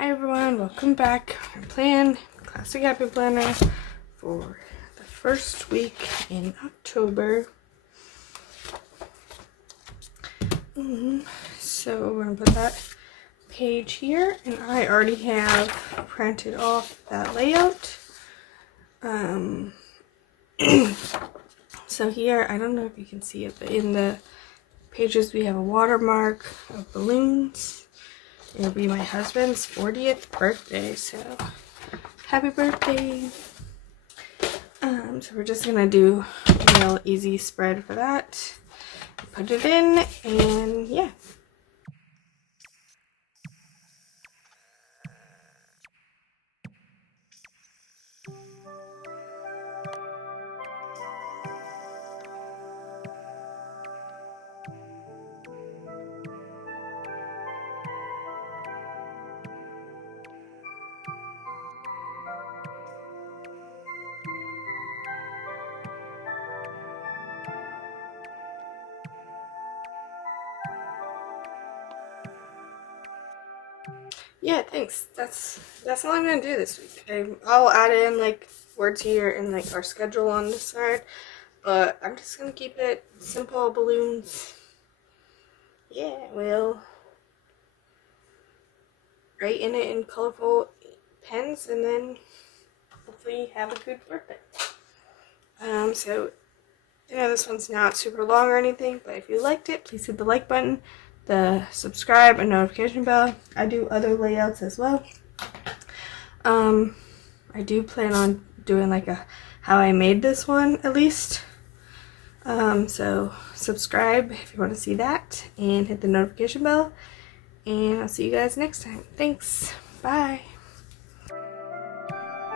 Hi everyone, welcome back. Our plan, classic happy planner for the first week in October. So we're gonna put that page here, and I already have printed off that layout. So here, I don't know if you can see it, but in the pages we have a watermark of balloons. It'll be my husband's 40th birthday, so happy birthday. So we're just gonna do a real easy spread for that. Put it in, and yeah. Yeah, thanks. That's all I'm gonna do this week. I'll add in like words here and like our schedule on this side, but I'm just gonna keep it simple balloons. Yeah, we'll write in it in colorful pens, and then hopefully have a good birthday. So I know this one's not super long or anything, but if you liked it, please hit the like button, the subscribe, and notification bell. I do other layouts as well. I do plan on doing like a how I made this one at least. So subscribe if you want to see that, and hit the notification bell, and I'll see you guys next time. Thanks. Bye.